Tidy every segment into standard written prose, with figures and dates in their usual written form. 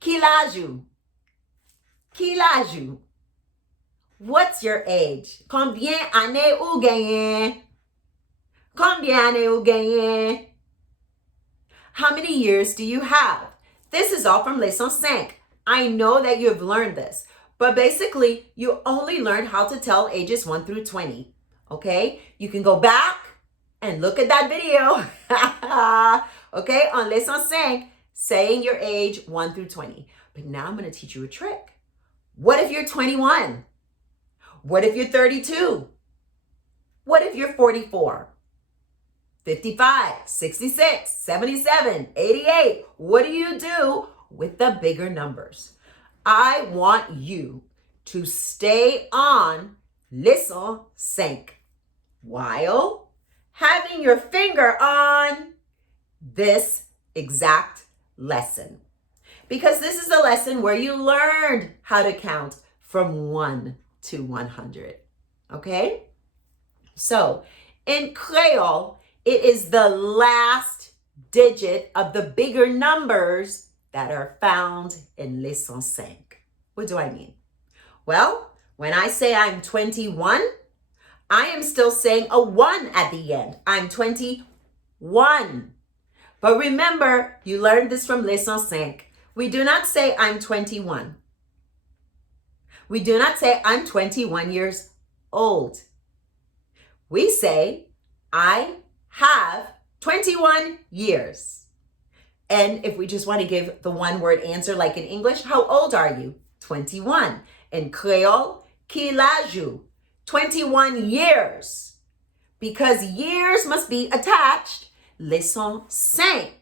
Quel âge? Quel âge? What's your age? Combien années ou gagnez? Combien années ou gagnez? How many years do you have? This is all from Leçon 5. I know that you have learned this, but basically you only learned how to tell ages 1 through 20. Okay? You can go back and look at that video. Okay? On Leçon 5, saying your age 1 through 20. But now I'm going to teach you a trick. What if you're 21? What if you're 32? What if you're 44? 55, 66, 77, 88. What do you do with the bigger numbers? I want you to stay on Leçon 5 while having your finger on this exact lesson. Because this is the lesson where you learned how to count from 1 to 100. Okay? So, in Creole, it is the last digit of the bigger numbers that are found in Leçon 5. What do I mean? Well, when I say I'm 21, I am still saying a 1 at the end. I'm 21. But remember, you learned this from Leçon 5. We do not say I'm 21. We do not say I'm 21 years old. We say I have 21 years. And if we just want to give the one word answer like in English, how old are you? 21. In Creole, quel âge? 21 years. Because years must be attached, Leçon 5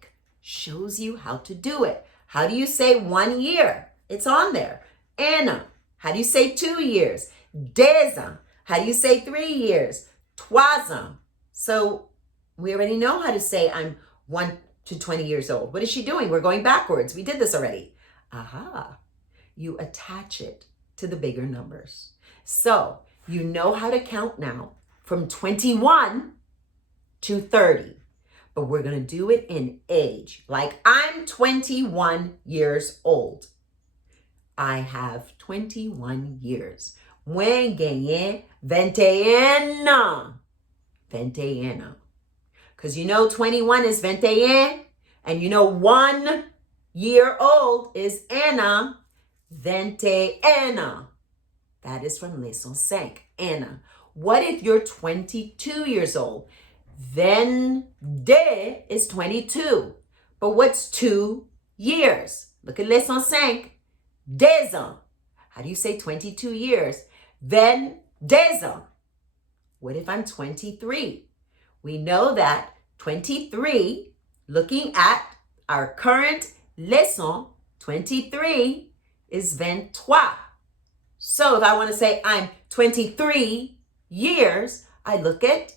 shows you how to do it. How do you say 1 year? It's on there. Un. How do you say 2 years? Deux ans. How do you say 3 years? Trois ans. So we already know how to say I'm 1 to 20 years old. What is she doing? We're going backwards. We did this already. Aha. You attach it to the bigger numbers. So you know how to count now from 21 to 30. But we're going to do it in age. Like I'm 21 years old. I have 21 years. Moi gagné 21 ans. 21 ans. Because you know 21 is 21, and you know 1 year old is un an, 21 ans. That is from Leçon 5, un an. What if you're 22 years old? Then de is 22. But what's 2 years? Look at Leçon 5. Deux ans. How do you say 22 years? Then deux ans. What if I'm 23? We know that 23, looking at our current leçon, 23 is 23. So if I want to say I'm 23 years, I look at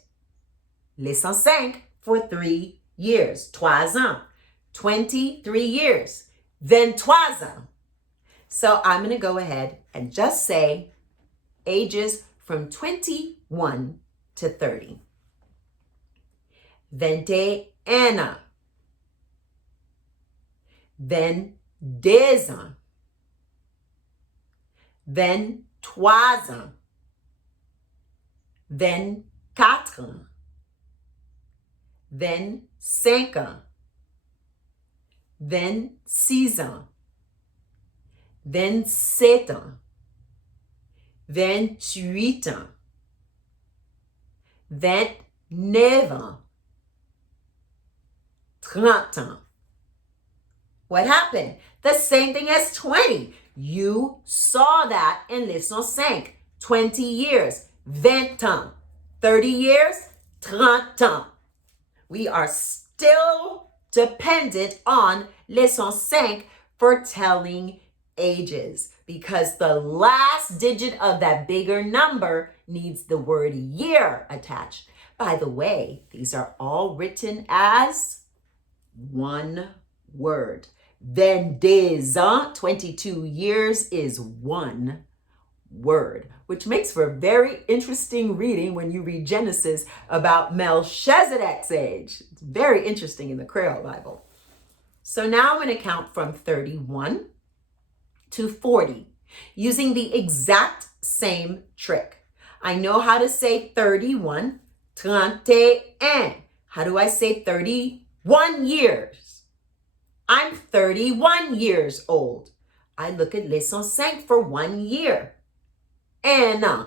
leçon 5 for 3 years. 3 ans. 23 years. Then 3 ans. So I'm going to go ahead and just say ages from 21 to 30. 21 ans. 22 ans. 23 ans. 24 ans. 25 ans. 26 ans. 27 ans. 28 ans. 29 ans. 30 ans. What happened? The same thing as 20. You saw that in Leçon 5. 20 years. 20 ans. 30 years. 30 ans. We are still dependent on Leçon 5 for telling ages, because the last digit of that bigger number needs the word year attached. By the way, these are all written as one word. Then des ans, 22 years, is one word, which makes for very interesting reading when you read Genesis about Melchizedek's age. It's very interesting in the Creole Bible. So now I'm going to count from 31 to 40 using the exact same trick. I know how to say 31, 31. How do I say 31 years? I'm 31 years old. I look at les 105 for 1 year. Un an.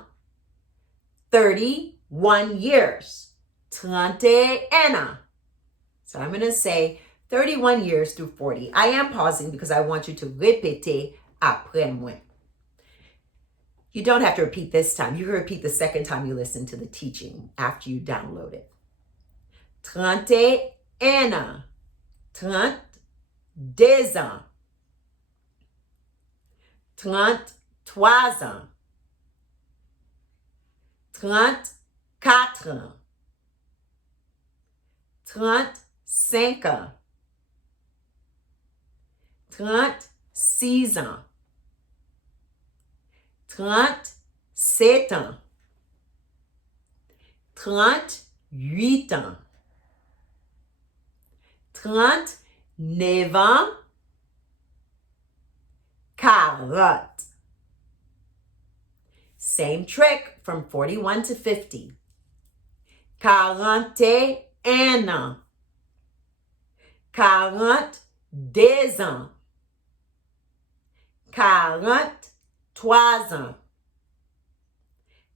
31 years. 31 ans. So I'm going to say 31 years through 40. I am pausing because I want you to répéter après moi. You don't have to repeat this time. You can repeat the second time you listen to the teaching after you download it. 31 ans. 32 ans. 33 ans. 34 ans. 35 ans. 36 ans. 37 ans. 38 ans. 39 ans. 40. Same trick from 41 to 50. 41 ans. 42 ans. 43 ans.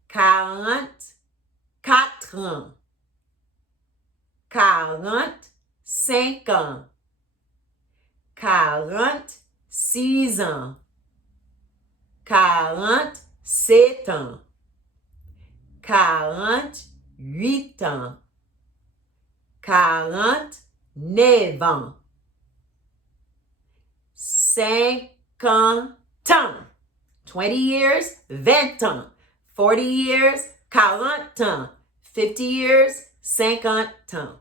44 ans. 45 ans. 46 ans. 47 ans. 48 ans. 49 ans. 50 ans. 20 years, 20 ans. 40 years, 40 ans. 50 years, 50 ans.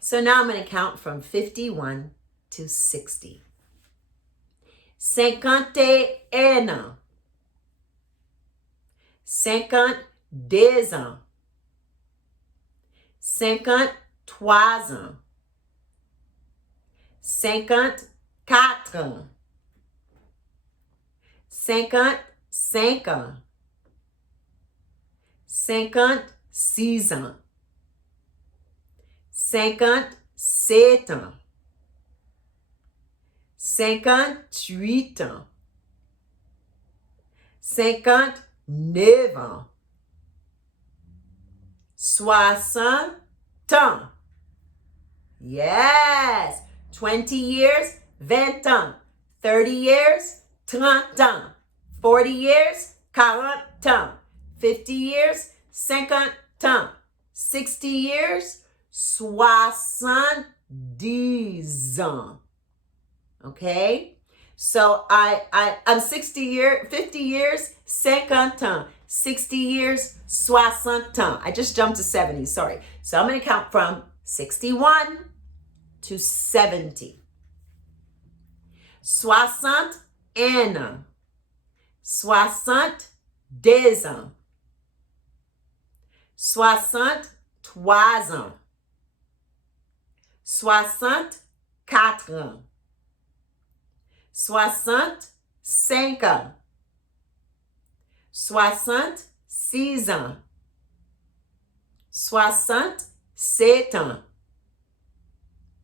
So now I'm going to count from 51 to 60. 51 ans. 52 ans. 53 ans. 54 ans. 55 ans. 56 ans. 57 ans. 58 ans. 59 ans. 60 ans. Yes. 20 years, 20 ans. 30 years, 30 ans. 40 years, 40 ans. 50 years, 50 ans. 60 years, 70 ans. Okay? So I'm 50 years, 50 ans. 60 years, 60 ans. I just jumped to 70, sorry. So I'm going to count from 61 to 70. 61 ans. 62 ans. 63 ans. 64 ans. 65 ans. 66 ans. 67 ans.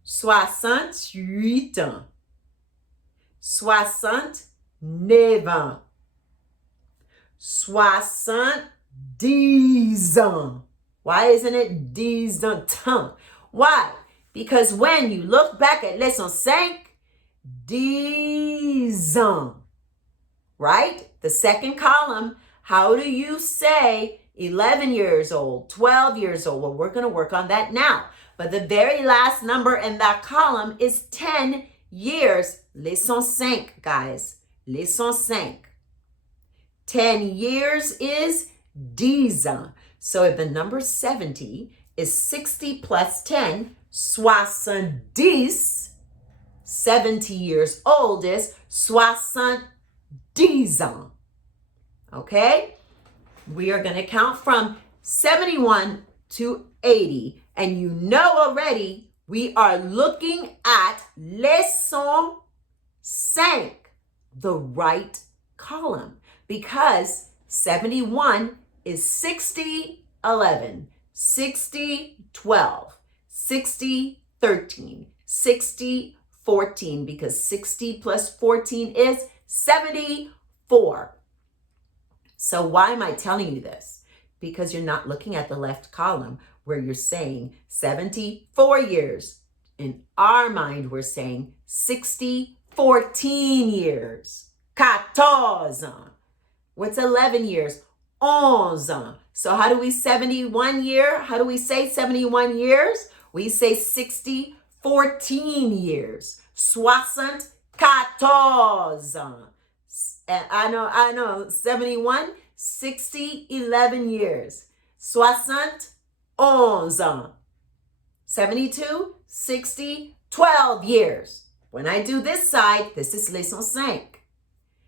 68 ans. 69 ans. 70 ans. Why isn't it 10 ans? Why? Because when you look back at lesson 5, 10 ans, right? The second column, how do you say 11 years old, 12 years old? Well, we're going to work on that now. But the very last number in that column is 10 years. Lesson 5, guys. Lesson 5. 10 years is 10 ans. So if the number 70 is 60 plus 10, 70, 70 years old is 70 ans. Okay? We are going to count from 71 to 80. And you know already, we are looking at lesson 5. the right column because 71 is 60, 11, 60, 12, 60, 13, 60, 14, because 60 plus 14 is 74. So why am I telling you this? Because you're not looking at the left column where you're saying 74 years. In our mind, we're saying 60, 14 years. 14 ans. What's 11 years? 11 ans. So how do we 71 year? How do we say 71 years? We say 60, 14 years. 74 ans. I know, 71, 60, 11 years. 71 ans. 72, 60, 12 years. When I do this side, this is leçon 5.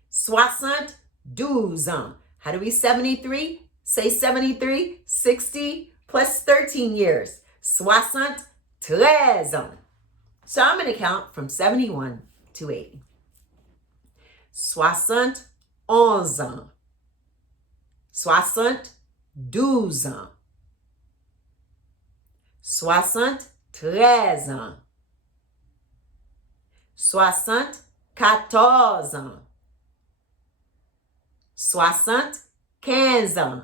72 ans. How do we 73? Say 73, 60 plus 13 years. 73 ans. So I'm going to count from 71 to 80. 71 ans. 72 ans. 73 ans. 74 ans. 75 ans.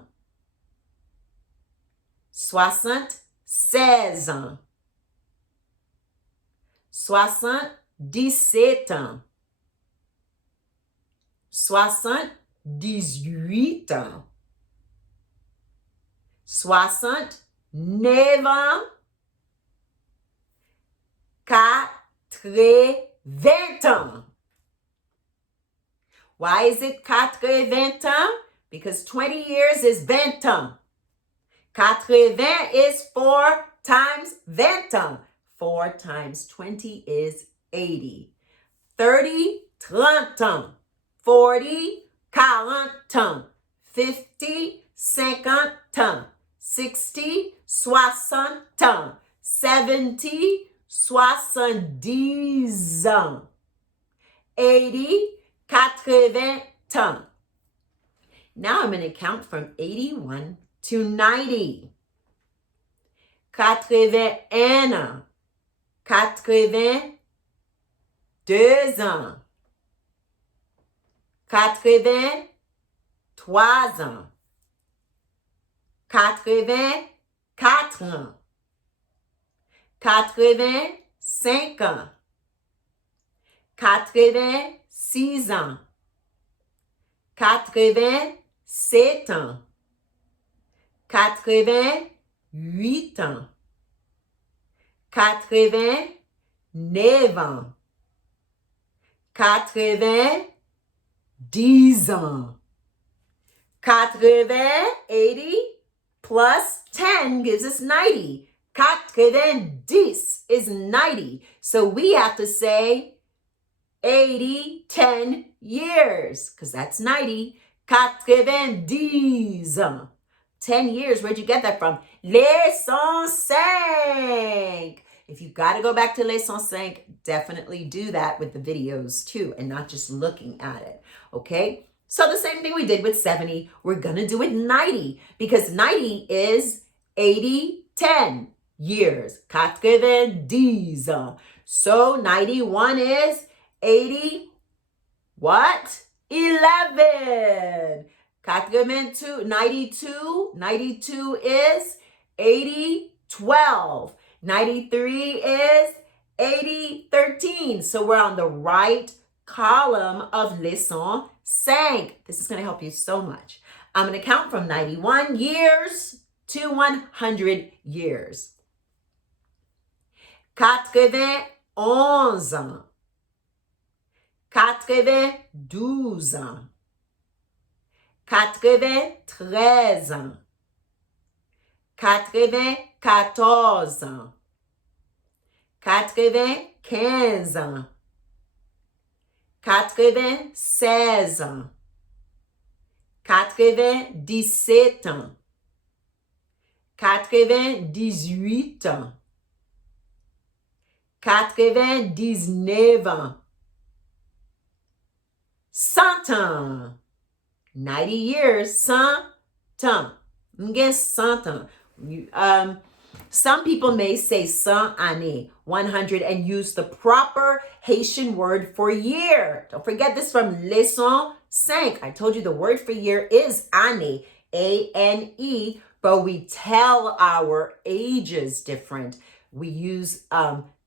76 ans. 77 ans. 78 ans. 69 ans. 80 ans. Why is it 80 ans? Because 20 years is 20 ans. 80 is 4 times 20 ans. 4 times 20 is 80. 30, 30 ans. 40, 40 ans. 50, 50 ans. 60, 60 ans. 70, 70 ans. 80, 80 ans. Now I'm going to count from 81 to 90. 81 ans. 82 ans. 83 ans. 84 ans. 85 ans. 86 ans. 87 ans. 88 ans. 89 ans. 90 ans. 80 plus 10 gives us 90. 90 is 90. So we have to say 80, 10 years, because that's 90. 90 ans. 10 years, where'd you get that from? Leçon 5. If you got to go back to Leçon 5, definitely do that with the videos too, and not just looking at it, okay? So the same thing we did with 70, we're going to do with 90, because 90 is 80, 10 years. 90 ans. So 91 is 80, what? 11. 92 is 80, 12. 93 is 80, 13. So we're on the right column of leçon 5. This is going to help you so much. I'm going to count from 91 years to 100 years. 91 ans. 92 ans. 93 ans. 94 ans. 95 ans. 96 ans. 97 ans. 98 ans. 99 ans. ans. 90 years, 100 ans. M'gen 100 ans. Some people may say 100 années, 100, and use the proper Haitian word for year. Don't forget this from Leçon 5. I told you the word for year is année, A-N-E, but we tell our ages different. We use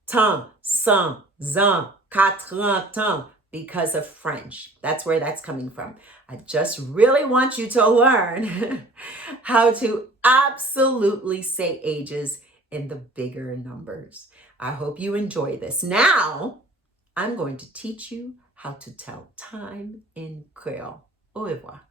temps, 100, ans, 80 ans because of French. That's where that's coming from. I just really want you to learn how to absolutely say ages in the bigger numbers. I hope you enjoy this. Now, I'm going to teach you how to tell time in Creole. Au revoir.